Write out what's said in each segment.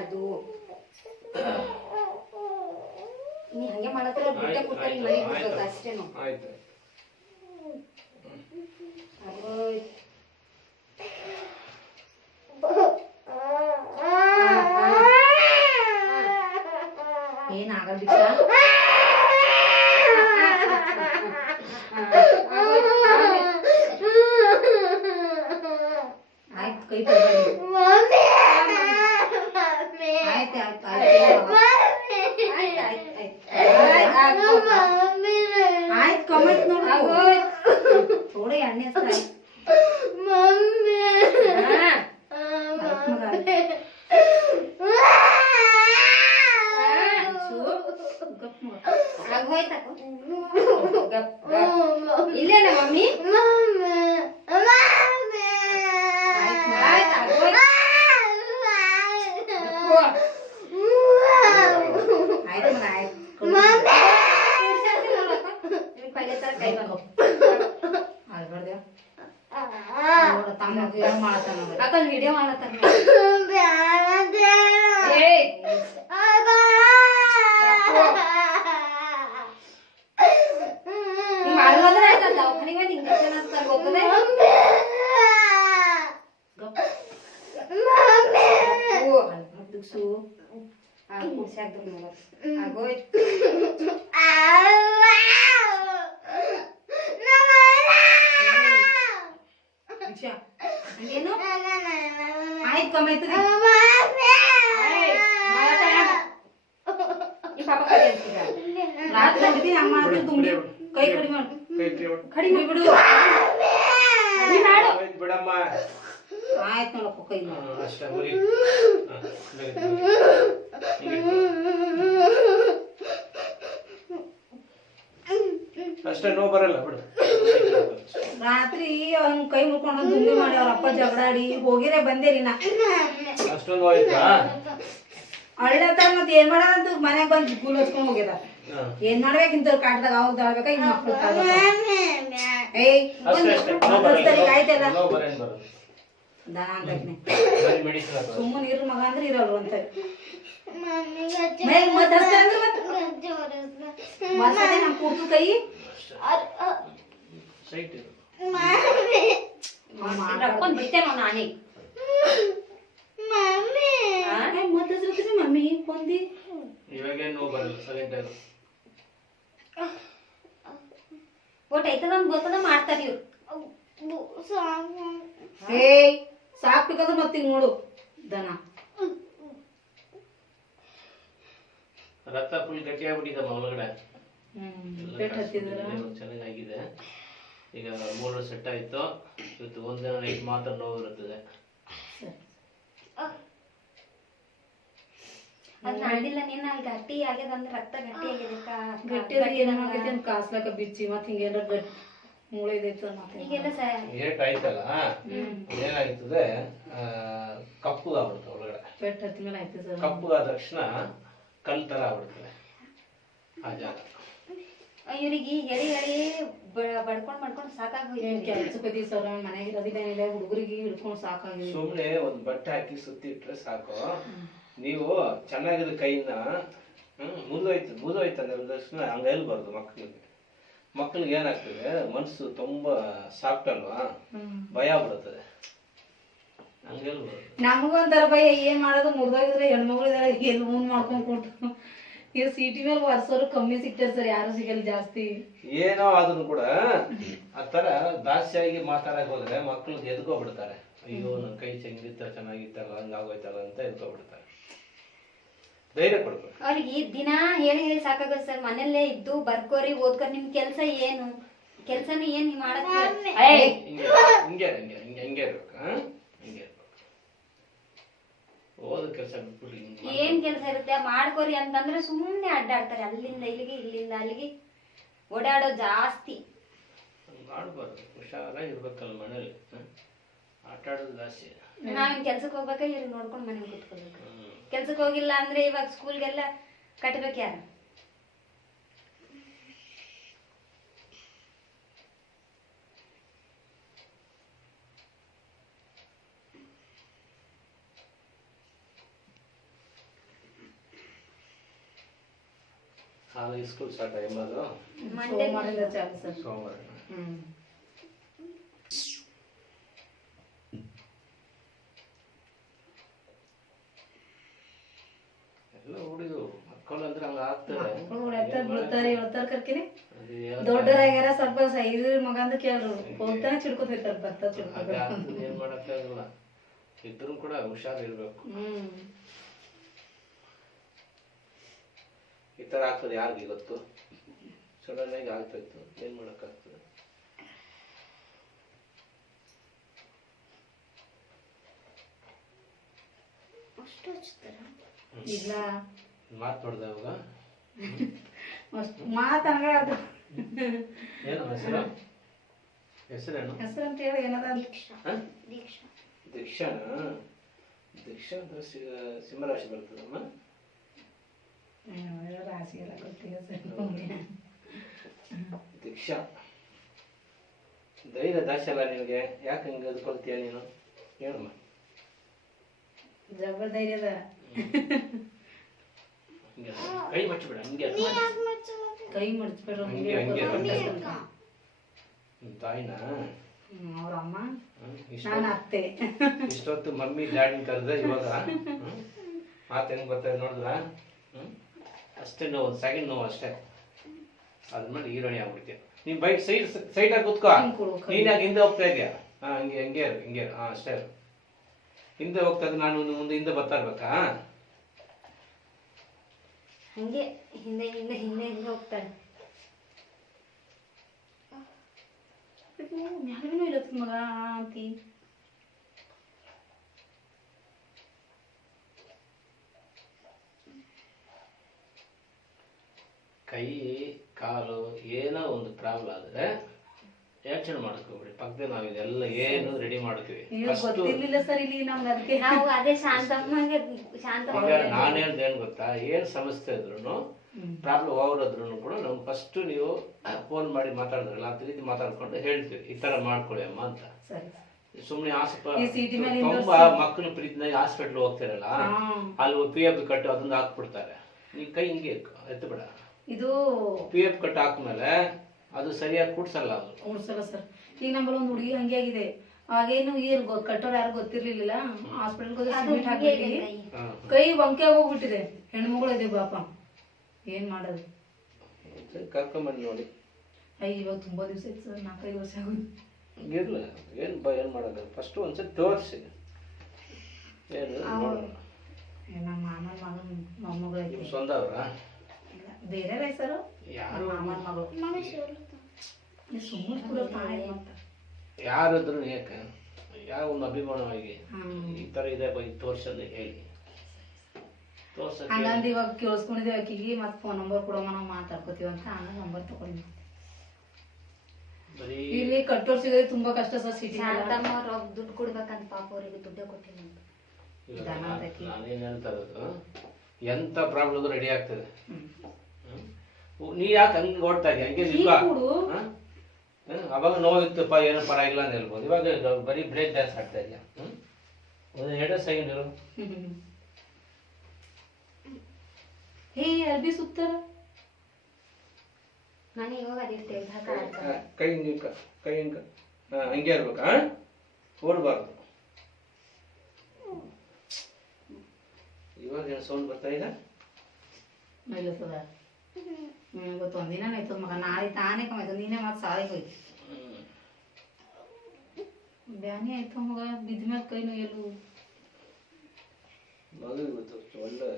ಅದು ನೀ ಹಂಗೆ ಮಾಡತ್ರ ಬಿಟ್ಟ ಕೂತಾರಿ ಮನೆ ಬಿಡ್ಬೇಕು ಅಷ್ಟೇನು. ಆಯ್ತು ಏನಾಗಲ್ಲ ದೀಕ್ಷಾ. ಆಯ್ತು ಕೈ ಕೊಡ್ಬೇಡಿ. ಆಯ್ತು ಆಯ್ತು ಆಯ್ತು ಕಮೆಂಟ್ ನೋಡಿ ಥೋಡೆ ಎಣ್ಣೆ ಇಲ್ಲೇನ ಮಮ್ಮಿ ಅಕ್ಕಲ್ ವಿಡಿಯೋ ಮಾಡತ್ತಾರ ಮಾಡಿದ್ರೆ ಆಯ್ತಲ್ಲ ದವಾಖಾನಿಗೆ ಹೋಗಿ ಇಂಜೆಕ್ಷನ್ ಹಾಕ್ತಾರೆ ಗೊತ್ತದೆ. ಆಯ್ತು ಕಮಾಯ್ತು ರಾತ್ರಿ ಹಂಗ ಮಾಡ್ತೀವಿ ತುಂಬಿ ಕೈ ಕಡಿಮೆ ಕಡಿಮೆ ಬಿಡು ಬಿಡಮ್ಮ. ಆಯ್ತು ನೋಡಪ್ಪ ಕೈ ಅಷ್ಟೇ ನೋವು ಬರಲ್ಲ ಬಿಡು. ರಾತ್ರಿ ಅವ್ನ ಕೈ ಮುಡ್ಕೊಂಡು ದುಂಬಿ ಮಾಡಿ ಅವ್ರ ಅಪ್ಪ ಜಗಳಾಡಿ ಹೋಗಿರೇ ಬಂದೇರಿ ನಾ. ಅಷ್ಟೊಂದು ಆಯ್ತಾ? ಅಳ್ಳತ್ತಾರ ಮತ್ತೆ ಏನ್ ಮಾಡೋದಂತ ಮನ್ಯಾಗ ಬಂದು ಕೂಲ್ ಹಚ್ಕೊಂಡ್ ಹೋಗ್ಯದ. ಏನ್ ಮಾಡ್ಬೇಕಿಂತ ಕಾಟ್ದಾಗ ಅವಾಗ ದಾಳ್ಬೇಕ ಇನ್ ಮಕ್ಳು ಆಯ್ತಲ್ಲ ದನ ಅಂತಕ್ನೆ ಸುಮ್ಮನೆ ಇರ್ ಮಗ ಅಂದ್ರೆ ಇರಲ್ವ ಅಂತ ಮತ್ತೆ ನಮ್ ಕೂಡ್ತು ಕೈ ಮಾಡ್ಕೊಂಡ್ ಬಿಟ್ಟೆ ನಾನೇ ಮಮ್ಮಿ ಕೊಂದಿ ಒಟ್ಟು ಐತದ ಗೊತ್ತದ ಮಾಡ್ತಾರ ಇವ್ರು. ಏಯ್ ಸಾಕ್ಬೇಕಂದ್ರೆ ಮತ್ತೆ ನೋಡು ದನ ರಕ್ತ ಫುಲ್ ಗಟ್ಟಿ ಆಗ್ಬಿಟ್ಟಿದಮ್ಮ ಒಳಗಡೆ. ಚೆನ್ನಾಗಿದೆ. ಈಗ 3 ಸೆಟ್ ಆಯ್ತು. ಇವತ್ತು ಒಂದಿನ ನೈಟ್ ಮಾತ್ರ ನೋವು ಇರುತ್ತದೆ. ಅದ್ ನಾಡಿಲ್ಲ ನೀನ್ ಅಲ್ಲಿ ಗಟ್ಟಿ ಆಗ್ಯದ ಅಂದ್ರೆ ರಕ್ತ ಗಟ್ಟಿ ಆಗ್ಯದ ಕಾಸ್ಲಕ ಬಿಚ್ಚಿ ಮತ್ ಹಿಂಗೆಲ್ಲ ಮೂಳೆ ಈಗೆಲ್ಲ ಏಟ್ ಆಯ್ತಲ್ಲ ಏನಾಗ್ತದೆ ಕಪ್ಪು ಆಗ್ಬಿಡ್ತದೆ ಒಳಗಡೆ. ಕಪ್ಪು ಆದ ತಕ್ಷಣ ಕಲ್ ತರ ಆಗ್ಬಿಡ್ತದೆ ಆ ಜಾಗ. ಇವ್ರಿಗೆ ಎಳಿ ಎಳಿ ಬಡ್ಕೊಂಡ್ ಸಾಕಾಗಿ ಸರ್ ಮನೆಗೆ ಹುಡುಗರಿಗೆ ಹಿಡ್ಕೊಂಡ್ ಸಾಕಾಗಿ ಸುಮ್ನೆ ಒಂದ್ ಬಟ್ಟೆ ಹಾಕಿ ಸುತ್ತಿ ಇಟ್ರೆ ಸಾಕು. ನೀವು ಚೆನ್ನಾಗಿರೋ ಕೈನ ಮುರಿದೋಯ್ತು ಅಂದ್ರೆ ತಕ್ಷಣ ಹಂಗ ಹೇಳ್ಬಾರ್ದು. ಮಕ್ಕಳಿಗೆ ಏನಾಗ್ತದೆ ಮನ್ಸು ತುಂಬಾ ಸಾಫ್ಟ್ ಅಲ್ವಾ, ಭಯ ಬಿಡುತ್ತದೆ. ಹಂಗ ಹೇಳ್ಬಾರ್ದು. ನಮಗೊಂಥರ ಭಯ ಏನ್ ಮಾಡೋದು ಮುರಿದೋಗಿದ್ರೆ ಹೆಣ್ಮಗಳು ಎಲ್ಲಿ ಮುಂದ್ ಮಾಡ್ಕೊಂಡ್ ಕೊಟ್ಟು ಇವ್ ಸಿಟಿ ಮೇಲೆ ವರ್ಷರು ಕಮ್ಮಿ ಸಿಗ್ತಾರೆ ಸರ್, ಯಾರು ಸಿಗಲ್ಲ ಜಾಸ್ತಿ. ಏನೋ ಆದ್ರೂ ಕೂಡ ಆತರ ದಾಸ್ಯಾಗಿ ಮಾತಾಡಕ್ ಹೋದ್ರೆ ಮಕ್ಳು ಎದ್ಕೋಬಿಡ್ತಾರೆ. ಅಯ್ಯೋ ನನ್ ಕೈ ಚೆನ್ನಾಗಿತ್ತಲ್ಲ ಹಂಗಾಗೋಯ್ತಲ್ಲ ಅಂತ ಎದ್ಕೋಬಿಡ್ತಾರೆ. ಧೈರ್ಯ ಕೊಡ್ಬೇಕು ಅವ್ರಿಗೆ. ದಿನ ಹೇಳಿ ಹೇಳಿ ಸಾಕಾಗಲ್ಲ ಸರ್. ಮನೆಯಲ್ಲೇ ಇದ್ದು ಬರ್ಕೋರಿ ಓದ್ಕೋರಿ. ನಿಮ್ ಕೆಲ್ಸ ಏನು? ಕೆಲ್ಸನ ಏನ್ ನೀವ್ ಮಾಡಕ್ ಹಿಂಗೆ ಇರ್ಬೇಕು. ಓದ ಕೆಲಸ ಬಿಟ್ಬಿಟ್ಟು ಏನ್ ಕೆಲ್ಸ ಇರುತ್ತೆ ಮಾಡ್ಕೋರಿ ಅಂತಂದ್ರೆ ಸುಮ್ನೆ ಅಡ್ಡಾಡ್ತಾರೆ. ಅಲ್ಲಿಂದ ಇಲ್ಲಿಗೆ ಇಲ್ಲಿಂದ ಅಲ್ಲಿಗೆ ಓಡಾಡೋದು ಜಾಸ್ತಿ. ಮಾಡ್ಬಾರ್ದು, ಹುಷಾರಾಗಿ ಇರ್ಬೇಕಲ್ಲ ಮನೇಲಿ. ಆಟ ಆಡೋದು ಜಾಸ್ತಿ. ನಾವ್ ಕೆಲ್ಸಕ್ಕೆ ಹೋಗ್ಬೇಕ ಇವ್ರಿಗೆ ನೋಡ್ಕೊಂಡು ಮನೇಲಿ ಕೂತ್ಕೋಬೇಕು. ಕೆಲ್ಸಕ್ಕೆ ಹೋಗಿಲ್ಲ ಅಂದ್ರೆ ಇವಾಗ ಸ್ಕೂಲ್ಗೆಲ್ಲ ಕಟ್ಬೇಕು ಯಾರು? ಸ್ಕೂಲ್ ಸ್ಟಾರ್ಟ್ ಎಂಬುದು ಸೋಮವಾರದಿಂದ ಚಾಲು ಸರ್. ಸೋಮವಾರ. ಎಲ್ಲ ಹುಡುಗರು ಮಕ್ಕಳು ಅಂದ್ರೆ ಹಂಗ ಆಗ್ತದೆ. ಬಿಡ್ತಾರೆ ಹೇಳ್ತಾರ ಕರ್ಕಿನಿ ದೊಡ್ಡರಾಗ್ಯಾರ ಸ್ವಲ್ಪ ಸೈಜ್ ಮಗ ಅಂತ ಕೇಳ್ರು ಹೋಗ್ತಾನೆ ಚಿಡ್ಕೊತ ಹೋಯ್ತಾರ ಬರ್ತಾ ಏನ್ ಮಾಡಕ್ಕಾಗಲ್ಲ. ಇದ್ರು ಕೂಡ ಹುಷಾರಿರ್ಬೇಕು. ಈ ತರ ಆಗ್ತದೆ ಯಾರಿಗೆ ಗೊತ್ತು? ಸಡನ್ ಆಗಿ ಆಗ್ತಾಯಿತ್ತು, ಏನ್ ಮಾಡಕ್ಕಾಗ್ತದೆ? ಇಲ್ಲ ಮಾತು ನೋಡ್ದೆ ಅವಾಗ ಮಾತಂಗ ಏನು ಹೆಸರು? ಹೆಸರೇನು? ಹೆಸರು ಅಂತ ಹೇಳಿ ಏನದ ದೀಕ್ಷಾನ? ದೀಕ್ಷಾ ಅಂದ್ರೆ ಸಿಂಹರಾಶಿ ಬರ್ತದಮ್ಮ. ರಾಶಿ ಎಲ್ಲ ಗೊತ್ತಿಲ್ಲ ದೀಕ್ಷಾ ಧೈರ್ಯ ದಾಶ ಅಲ್ಲ ನಿನಗೆ? ಯಾಕೆ ಹಂಗೆ ಅದ್ಕೊಳ್ತೀಯ ನೀನು? ಹೇಳಮ್ಮ. ಜಬ್ಬ ಧೈರ್ಯದ. ಕೈ ಮಚ್ಚಿಬಿಡ ಹಂಗೆ. ಕೈ ಮಡ್ಚ್ಬಿಡ್ರ ತಾಯಿನ ಅವ್ರ ಅಮ್ಮ ನಾನು ಅತ್ತೆ. ಇಷ್ಟೊತ್ತು ಮಮ್ಮಿ ಡ್ಯಾಡಿ ಕರೆದ ಇವಾಗ ಮಾತು ಹೆಂಗ್ ಬರ್ತಾರೆ ನೋಡಿದ್ರ? ಅಷ್ಟೇ ನೋವು, ಒಂದು ಸೆಕೆಂಡ್ ನೋವು ಅಷ್ಟೇ. ಅದ್ಮೇಲೆ ಹೀರೋಣಿ ಆಗ್ಬಿಡ್ತೀಯ ನೀನ್. ಬೈಕ್ ಸೈಡ್ ಆಗಿ ಕುತ್ಕೋ. ನೀನ್ ಯಾಕೆ ಹಿಂದೆ ಹೋಗ್ತಾ ಇದೆಯಾ? ಹಂಗೆ ಹಂಗೆ ಹಿಂಗೆ ಅಷ್ಟೇ. ಹಿಂದೆ ಹೋಗ್ತಾ ಇದ್ದ ನಾನು ಮುಂದೆ ಹಿಂದೆ ಬರ್ತಾ ಇರ್ಬೇಕಾ? ಹಂಗೆ ಹಿಂದೆ ಹಿಂದೆ ಹಿಂದೆ ಹಿಂದೆ ಹೋಗ್ತಾಳೆ. ಮ್ಯಾಲೂ ಇರತ್ತ ಮಗ ಅಂತಿ. ಕೈ ಕಾಲು ಏನೋ ಒಂದು ಪ್ರಾಬ್ಲಮ್ ಆದ್ರೆ ಯೋಚನೆ ಮಾಡ್ಕೋಬಿಡಿ. ಪಕ್ಕದಲ್ಲಿ ನಾವು ಇದೆಲ್ಲ ಏನು ರೆಡಿ ಮಾಡ್ತೀವಿ. ಗೊತ್ತಿರ್ಲಿಲ್ಲ ಸರ್ ಇಲ್ಲಿ ನಮ್ಗೆ, ಅದಕ್ಕೆ ನಾವು ಅದೇ ಶಾಂತಮ್ಮಗೆ ಶಾಂತ. ಈಗ ನಾನು ಹೇಳ್ದೆ ಏನ್ ಗೊತ್ತಾ, ಏನ್ ಸಮಸ್ಯೆ ಇದ್ರು ಪ್ರಾಬ್ಲಮ್ ಹೋಗ್ರದ್ರು ಕೂಡ ನಮ್ಗೆ ಫಸ್ಟ್ ನೀವು ಫೋನ್ ಮಾಡಿ ಮಾತಾಡಿದ್ರಲ್ಲ ಅಂತ ರೀತಿ ಮಾತಾಡ್ಕೊಂಡು ಹೇಳ್ತೀವಿ ಈ ತರ ಮಾಡ್ಕೊಳ್ಳಿ ಅಮ್ಮ ಅಂತ. ಸುಮ್ನೆ ತುಂಬಾ ಮಕ್ಕಳು ಪ್ರೀತಿನಾಗ ಹಾಸ್ಪಿಟ್ಲ್ ಹೋಗ್ತಿರಲ್ಲ, ಅಲ್ಲಿ PF ಕಟ್ಟು ಅದನ್ನ ಹಾಕ್ಬಿಡ್ತಾರೆ. ನೀ ಕೈ ಹಿಂಗೆ ಎತ್ತು ಬಿಡ. ಇದು PF ಕಟ್ಟು ಹಾಕ್ಮೇಲೆ ಅದು ಸರಿಯಾಗಿ ಕೂಡ್ಸಲ್ಲ. ಅದು ಕೂಡ್ಸಲ್ಲ ಸರ್. ಈಗ ನಮ್ಮಲ್ಲಿ ಒಂದು ಹುಡುಗಿ ಹಂಗೆ ಆಗಿದೆ. ಆಗೇನು ಏನು ಕಟ್ಟೋರು ಯಾರು ಗೊತ್ತಿರ್ಲಿಲ್ಲ. ಹಾಸ್ಪಿಟಲ್ ಹಾಕಿದ್ದೀವಿ, ಕೈ ಬಂಕೆ ಹೋಗ್ಬಿಟ್ಟಿದೆ. ಹೆಣ್ಮಗಳು ಇದೆ ಪಾಪ, ಏನ್ ಮಾಡೋದು? ಕರ್ಕೊಂಬಂದು ನೋಡಿ. ಇವಾಗ ತುಂಬಾ ದಿವಸ ಆಯ್ತು ಸರ್, 4-5 ವರ್ಷ ಆಗೋದು. ಇರ್ಲ ಏನ್ ಏನ್ ಮಾಡೋದು, ಫಸ್ಟ್ ಒಂದ್ಸರಿ ತೋರಿಸಿ. ಏನು ನಮ್ಮ ಮಾಮನ ಮಗನ ಮೊಮ್ಮಗಳು ಸ್ವಂತ ಅವ್ರ? ಇಲ್ಲ ಬೇರೆ ಹೆಸರು. ಯಾರು ಮಾಮನ ಮಗಳು ಸುಮ್ಮನೆ ಕೂಡ ಅಂತ ಯಾರಾದ್ರೂ ಯಾಕೆ ಯಾವ ಒಂದು ಅಭಿಮಾನವಾಗಿ ಈ ತರ ಇದೆ ತೋರ್ಸಲ್ಲಿ ಹೇಳಿ ಹಂಗಂದು ಇವಾಗ ಕೇಳಿಸ್ಕೊಂಡಿದ್ದೀವಿ. ಆಕಿಗೆ ಮತ್ತೆ ಫೋನ್ ನಂಬರ್ ಕೊಡೋಮ, ನಾವು ಮಾತಾಡ್ಕೋತೀವಿ ಅಂತ ಹಂಗ ನಂಬರ್ ತಗೊಂಡು. ಇಲ್ಲಿ ಕಟ್ಟೋರ್ ಸಿಗೋದು ತುಂಬಾ ಕಷ್ಟ ಸರ್. ಸಿಟಿ ದುಡ್ಡು ಕೊಡ್ಬೇಕಂತ ಪಾಪ ಅವರಿಗೆ ದುಡ್ಡೇ ಕೊಟ್ಟಿಲ್ಲ. ನಾನೇನ್ ಹೇಳ್ತಾ ಇರೋದು, ಎಂತ ಪ್ರಾಬ್ಲಮ್ ರೆಡಿ ಆಗ್ತದೆ. ನೀ ಯಾಕೆ ಹಂಗೆ ಓಡ್ತಾ ಇದೀಯ? ಹಂಗೆ ಅವಾಗ ನೋವಿತ್ತಪ್ಪ ಏನೋ ಪರವಾಗಿಲ್ಲ ಅಂತ ಹೇಳ್ಬೋದು. ಇವಾಗ ಬರೀ ಬ್ರೇಕ್ ಡ್ಯಾನ್ಸ್ ಆಡ್ತಾ ಇದೆಯಾ? ಒಂದು 2 ಸೆಕೆಂಡ್ ಇರು. ಹೇ ಅರ್ಬಿ ಸುತ್ತಾರ ಕೈ ಕೈ ಹಂಗೆ ಇರ್ಬೇಕಾ? ಓಡಬಾರ್ದು. ಇವಾಗ ಏನು ಸೌಂಡ್ ಬರ್ತಾ ಇದೆ? ನಿಲ್ಲಿಸದ ಇವತ್ತು ಒಂದಿನ ಆಯ್ತು ಮಗ, ನಾಳೆ ತಾನೇ ಕಮ್ಮಾಯ್ತು. ನೀನೇ ಮತ್ತೆ ಸಾಲಿಗೆ ಹೋಯ್ತು, ಬ್ಯಾನಿ ಆಯ್ತು ಮಗ. ಬಿದ್ಮೇಲೆ ಕೈ ನೋಯಲು ಮಗು ಇವತ್ತು ಒಳ್ಳೆ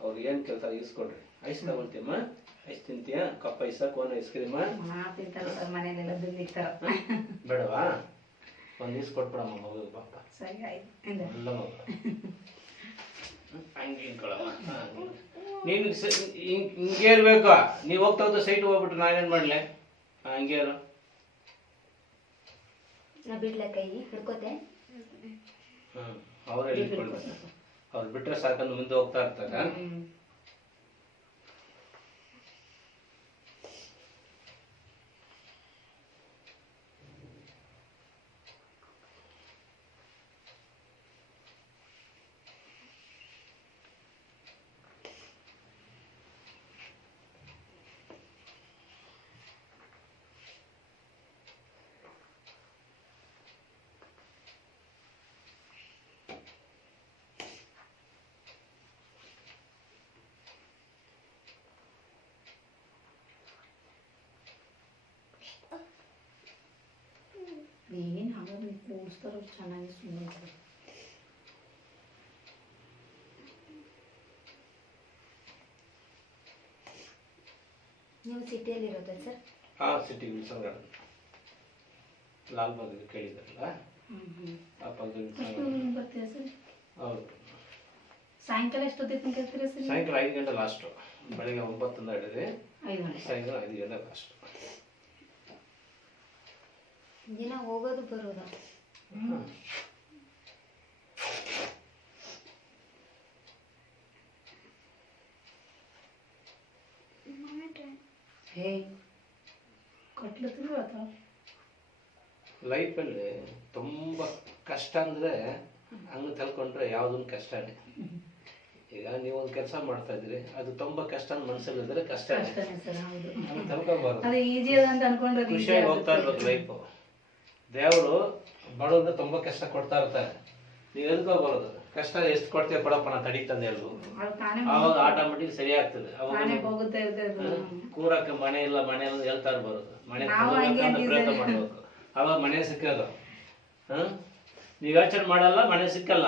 ಅವ್ರಿಗೆ ಏನ್ ಕೆಲಸ ಇಸ್ಕೊಡ್ರಿ. ಐಸ್ ತಗೊಂತೀಯಮ್ಮ? ಐಸ್ ತಿಂತೀಯ? ಕಪ್ ಐಸ, ಕೋನ್ ಐಸ್ ಕ್ರೀಮ ತಿಂತಾರ ಸರ್ ಮನೇಲೆಲ್ಲ ಬಿದ್ದಿರ್ತಾರ. ಬೇಡವಾ? ಒಂದು ಈಸ್ ಕೊಟ್ಬಿಡಮ್ಮ ಮಗು ಪಾಪ. ಸರಿ ಆಯ್ತು. ಎಲ್ಲ ಮಗು ಹಂಗೆ ಇಟ್ಕೊಳಮ್ಮ. ನೀನು ಹಿಂಗೆ ಇರ್ಬೇಕು. ನೀವು ಹೋಗ್ತಾ ಹೋಗ್ತಾ ಸೈಟ್ ಹೋಗ್ಬಿಟ್ರೆ ನಾನೇನ್ ಮಾಡ್ಲೆ? ಹಂಗೆ ಇರು. ಬಿಡ್ಲ ಕೈ ಹಿಡ್ಕೋತೆ. ಅವ್ರೇ ಇಟ್ಕೊಳ್ಬೇಕು. ಅವ್ರು ಬಿಟ್ರೆ ಸಾಕಂದು ಮುಂದೆ ಹೋಗ್ತಾ ಇರ್ತಾರ. ಕೂಡಿಸ್ತಾರ ಚೆನ್ನಾಗಿ ಸುಮ್ಮನೆ. ನೀವು ಸಿಟಿಯಲ್ಲಿ ಇರೋದಾ ಸರ್? ಹಾಂ, ಸಿಟಿ ವಿಲ್ಸನ್ ಗಾರ್ಡನ್, ಲಾಲ್ಬಾಗ್ ಕೇಳಿದಾರಲ್ಲ ಆ ಪಕ್ಕದಲ್ಲಿ ಬರ್ತೀರಾ ಸರ್? ಹೌದು. ಸಾಯಂಕಾಲ ಎಷ್ಟೊತ್ತಿಗೆ ತನಕ ಇರ್ತೀರಾ ಸರ್? ಸಾಯಂಕಾಲ 5 ಗಂಟೆ ಲಾಸ್ಟು. ಬೆಳಗ್ಗೆ 9 ಹಿಡಿದ್ರೆ 5 ಗಂಟೆ, ಸಾಯಂಕಾಲ 5 ಗಂಟೆ ಲಾಸ್ಟು. ದಿನ ಹೋಗೋದು ಬರೋದಾ? ಹೇ ಕಟ್ಲತ್ತಿಲ್ವ ಲೈಫಲ್ಲಿ ತುಂಬ ಕಷ್ಟ ಅಂದರೆ ಹಂಗೆ ತಲ್ಕೊಂಡ್ರೆ ಯಾವುದೊಂದು ಕಷ್ಟನೇ. ಈಗ ನೀವೊಂದು ಕೆಲಸ ಮಾಡ್ತಾ ಇದ್ದೀರಿ, ಅದು ತುಂಬ ಕಷ್ಟ ಮನಸ್ಸಲ್ಲಿದ್ರೆ ಕಷ್ಟ ಸರ್? ಹೌದು, ಹಂಗೆ ತಲ್ಕೋಬಾರ್ದು. ಅದು ಈಜಿ ಅಂತ ಅನ್ಕೊಂಡ್ರೆ ಖುಷಿಯಾಗಿ ಹೋಗ್ತಾ ಇರ್ಬೇಕು ಲೈಫು. ದೇವರು ಬಡವ್ರಿಗೆ ತುಂಬ ಕಷ್ಟ ಕೊಡ್ತಾ ಇರ್ತಾರೆ. ನೀವು ಎದ್ಕೋ ಬರೋದು ಕಷ್ಟ ಎಷ್ಟು ಕೊಡ್ತೇವೆ ಕೊಡಪ್ಪ ನಾ ತಡೀತಂದು ಹೇಳು, ಆವಾಗ ಆಟೋಮೆಟಿಕ್ ಸರಿ ಆಗ್ತದೆ. ಅವಾಗ ಕೂರಕ್ಕೆ ಮನೆ ಇಲ್ಲ ಹೇಳ್ತಾ ಇರ್ಬಾರ್ದು, ಮನೆ ಪ್ರಯತ್ನ ಮಾಡ್ಬೇಕು, ಅವಾಗ ಮನೆ ಸಿಕ್ಕೋದು. ನೀವು ಯೋಚನೆ ಮಾಡಲ್ಲ, ಮನೆ ಸಿಕ್ಕಲ್ಲ.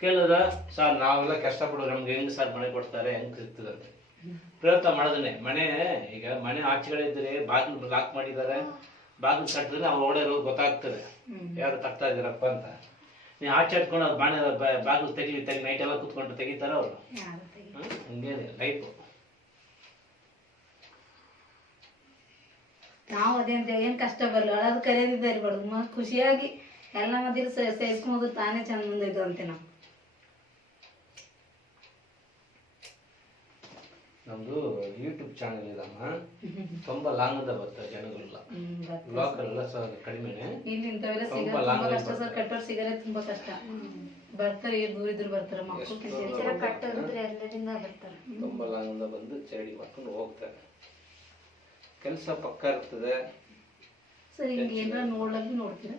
ಕೇಳಿದ್ರ ಸರ್ ನಾವೆಲ್ಲ ಕಷ್ಟಪಡೋದು, ನಮ್ಗೆ ಹೆಂಗ್ ಸರ್ ಮನೆ ಕೊಡ್ತಾರೆ, ಹೆಂಗ್ ಸಿಗ್ತದಂತೆ ಪ್ರಯತ್ನ ಮಾಡೋದನ್ನೇ. ಮನೆ ಈಗ ಮನೆ ಆಚೆಗಡೆ ಇದ್ರೆ ಬಾಗಿಲು ಲಾಕ್ ಮಾಡಿದ್ದಾರೆ, ಬಾಗಿಲು ಕಟ್ಟಿದ್ರೆ ಅವ್ರು ಓಡೋರು ಗೊತ್ತಾಗ್ತದೆ ಯಾರು ತಗ್ತಾ ಇದ್ದೀರಪ್ಪ ಅಂತ. ನೀವು ಆಚೆ ಇಟ್ಕೊಂಡು ಅವ್ರು ಬಾಗಿಲು ತೆಗಿ ನೈಟ್ ಎಲ್ಲ ಕುತ್ಕೊಂಡು ತೆಗಿತಾರ ಅವರು. ಹಂಗೇನೆ ಲೈಫು. ನಾವು ಅದೇ ಅಂತ ಏನ್ ಕಷ್ಟ ಬರಲ್ಲ, ಅಳೋದು ಕರೆಯೋದಿದ್ದ ಇರ್ಬಾರ್ದು, ಖುಷಿಯಾಗಿ ಎಲ್ಲ ಮಧ್ಯೆ ಸೇರಿಸ್ಕೊಂಡು ತಾನೇ ಚಂದ ಮುಂದೆ ಇದು ಅಂತೆ. ನಮ್ದು ಯೂಟ್ಯೂಬ್ ಚಾನಲ್ ಇದಮ್ಮ, ತುಂಬಾ ಲಾಂಗ್ ಅಂತ ಬರ್ತಾರೆ ಜನಗಳೆಲ್ಲ, ಬ್ಲಾಗ್ ಎಲ್ಲ ಕಡಿಮೆನೆ. ಇಲ್ಲಿ ಇಂಥವೆಲ್ಲ ತುಂಬಾ ಕಷ್ಟ ಸರ್, ಕಟ್ಟೋರು ಸಿಗಲ್ಲ, ತುಂಬಾ ಕಷ್ಟ. ಬರ್ತಾರೆ, ದೂರ ಇದ್ರು ಬರ್ತಾರೆ ಮಕ್ಕಳು ಕಟ್ಟೋದ್ರೆ ಎಲ್ಲರಿಂದ ಬರ್ತಾರೆ. ತುಂಬಾ ಲಾಂಗ್ ಅಂತ ಬಂದು ಚಡಿ ಮಾಡ್ಕೊಂಡು ಹೋಗ್ತಾರೆ. ಕೆಲಸ ಪಕ್ಕ ಇರ್ತದೆ ಸರ್. ಹಿಂಗೆ ಏನಾರ ನೋಡೋದು ನೋಡ್ತೀರಾ?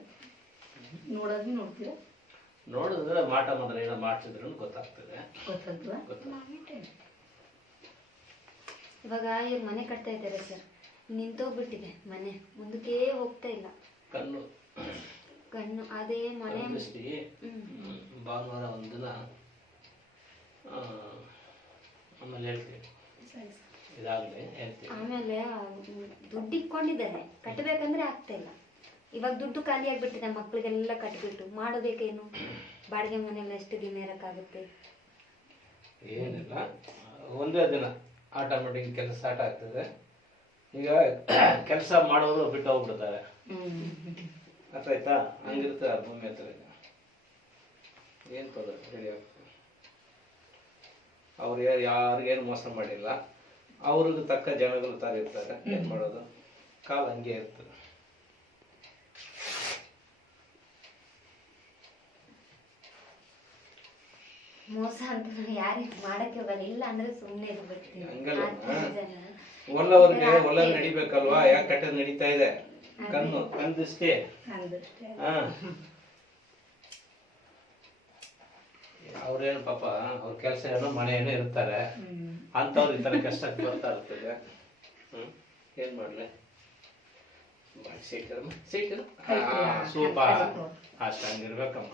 ನೋಡಿದ್ರೆ ಮಾಟ ಮಾತ್ರ ಏನೋ ಮಾಡ್ತಿದ್ರು ಗೊತ್ತಾಗ್ತದೆ. ಇವಾಗ ಇವ್ರು ಮನೆ ಕಟ್ತಾ ಇದ್ದಾರೆ ಸರ್, ನಿಂತೋಗ್ಬಿಟ್ಟಿದೆ ಮನೆ, ಮುಂದಕ್ಕೆ ಹೋಗ್ತಾ ಇಲ್ಲ. ಕಣ್ಣು ಅದೇ ಮನೆ. ಭಾನುವಾರ ಒಂದಿನ ಆಮೇಲೆ ಹೇಳ್ತೀವಿ, ಇದಾಗಲಿ ಹೇಳ್ತೀವಿ. ಆಮೇಲೆ ದುಡ್ಡು ಇಟ್ಕೊಂಡಿದ್ದಾರೆ, ಕಟ್ಟಬೇಕಂದ್ರೆ ಆಗ್ತಾ ಇಲ್ಲ. ಇವಾಗ ದುಡ್ಡು ಖಾಲಿ ಆಗ್ಬಿಟ್ಟಿದೆ, ಮಕ್ಳಿಗೆಲ್ಲ ಕಟ್ಬಿಟ್ಟು ಮಾಡೋದೇಕೇನು? ಬಾಡಿಗೆ ಮನೆಯಲ್ಲ ಎಷ್ಟು ದಿನ ಇರಕ್ಕಾಗುತ್ತೆ? ಏನಿಲ್ಲ, ಒಂದೇ ದಿನ ಆಟೋಮೆಟಿಕ್ ಕೆಲಸ ಸ್ಟಾರ್ಟ್ ಆಗ್ತದೆ. ಈಗ ಕೆಲಸ ಮಾಡೋರು ಬಿಟ್ಟು ಹೋಗ್ಬಿಡ್ತಾರೆ, ಅರ್ಥ ಆಯ್ತಾ? ಹಂಗಿರ್ತಾರೆ ಭೂಮಿ ಹತ್ರ. ಏನ್ ತೊಂದರೆ ಹೇಳಿ ಆಗ್ತದೆ. ಅವ್ರು ಯಾರಿಗೇನು ಮೋಸ ಮಾಡಿಲ್ಲ, ಅವ್ರಿಗೆ ತಕ್ಕ ಜನಗಳು ತರ ಇರ್ತಾರೆ. ಏನ್ ಮಾಡೋದು, ಕಾಲ ಹಂಗೆ ಇರ್ತದೆ. ಮೋಸ ಅಂತ ಯಾರಿಗೆ ಮಾಡಕ್ಕೆ ಹೋಗಲ್ಲ, ಇಲ್ಲ ಅಂದ್ರೆ ಸುಮ್ಮನೆ ಇರ್ಬಿಡ್ತೀವಿ. ಹಂಗಲ್ಲ, ಒಲ್ಲ ನಡಿಬೇಕಲ್ವಾ? ಯಾಕೆ ಕಟ್ಟದ್ ನಡೀತಾ ಇದೆ? ಕಣ್ಣಿಷ್ಟೇ. ಅವ್ರೇನು ಪಾಪ ಅವ್ರ ಕೆಲಸ ಏನೋ ಮನೆ ಏನೋ ಇರ್ತಾರೆ, ಅಂತವ್ರು ಈ ತರ ಕಷ್ಟಕ್ಕೆ ಬರ್ತಾ ಇರ್ತದೆ. ಏನ್ ಮಾಡ್ಲೆ? ಸೂಪರ್, ಅಷ್ಟ ಹಂಗಿರ್ಬೇಕಮ್ಮ.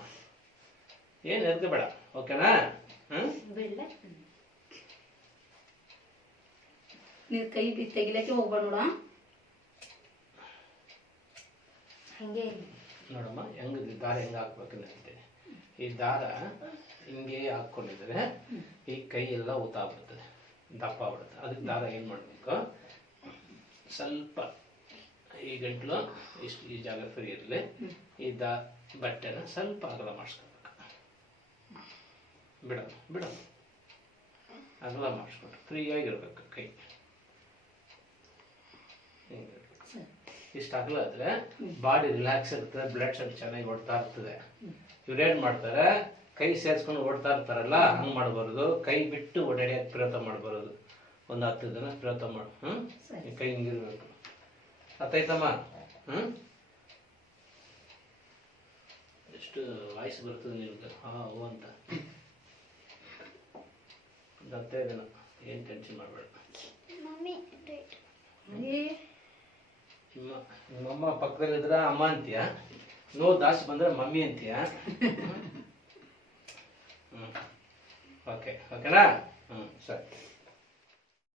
ಏನ್ ಎದ್ದು ಬೇಡ, ಓಕೆನಾ? ನೀವ್ ಕೈ ತೆಗಿಲಕ್ಕೆ ಹೋಗ್ಬೇಡ ನೋಡ. ಹಂಗೆ ನೋಡಮ್ಮ, ಹೆಂಗ್ ದಾರ ಹೆಂಗ ಹಾಕ್ಬೇಕಂತ. ಈ ದಾರ ಹಿಂಗೆ ಹಾಕೊಂಡಿದ್ರೆ ಈ ಕೈ ಎಲ್ಲ ಊತಾಗ್ಬಿಡ್ತದೆ, ದಪ್ಪ ಆಗ್ಬಿಡುತ್ತೆ. ಅದಕ್ಕೆ ದಾರ ಏನ್ ಮಾಡ್ಬೇಕು, ಸ್ವಲ್ಪ ಈ ಗಂಟ್ಲು ಇಷ್ಟು ಈ ಜಾಗ ಫ್ರೀ ಇರಲಿ, ಈ ಬಟ್ಟೆನ ಸ್ವಲ್ಪ ಅಗಲ ಮಾಡಿಸ್ಕೋಬೇಕು. ಬಿಡೋದು ಅಗಲ ಮಾಡಿಸ್ಕೊಂಡು ಫ್ರೀಯಾಗಿರ್ಬೇಕು ಕೈ. ಇಷ್ಟು ಅಗಲ ಆದ್ರೆ ಬಾಡಿ ರಿಲ್ಯಾಕ್ಸ್ ಇರ್ತದೆ, ಬ್ಲಡ್ ಸೆಲ್ ಚೆನ್ನಾಗಿ ಓಡ್ತಾ ಇರ್ತದೆ. ಇವ್ರೇನ್ ಮಾಡ್ತಾರೆ, ಕೈ ಸೇರ್ಸ್ಕೊಂಡು ಓಡ್ತಾ ಇರ್ತಾರಲ್ಲ, ಹಂಗ್ ಮಾಡಬಾರ್ದು. ಕೈ ಬಿಟ್ಟು ಓಡಾಡಿಯಕ್ಕೆ ಪ್ರಯತ್ನ ಮಾಡಬಾರದು. ಒಂದು 10 ದಿನ ಪ್ರಯತ್ನ ಮಾಡು. ಕೈ ಹಿಂಗಿರ್ಬೇಕು, ಅರ್ಥಾಯ್ತಮ್ಮ? ಎಷ್ಟು ವಾಯ್ಸ್ ಬರ್ತದೆ ನಿಮ್ಗೆ, ಹೂ ಅಂತ. 10 ದಿನ ಏನ್ ಟೆನ್ಷನ್ ಮಾಡಬೇಡ. ನಿಮ್ಮಮ್ಮ ಪಕ್ಕದಲ್ಲಿದ್ರ ಅಮ್ಮ ಅಂತೀಯ? ನೋ ದಾಸ್ ಬಂದ್ರೆ ಮಮ್ಮಿ ಅಂತೀಯ. ಓಕೆ ಓಕೆನಾ. ಸರಿ.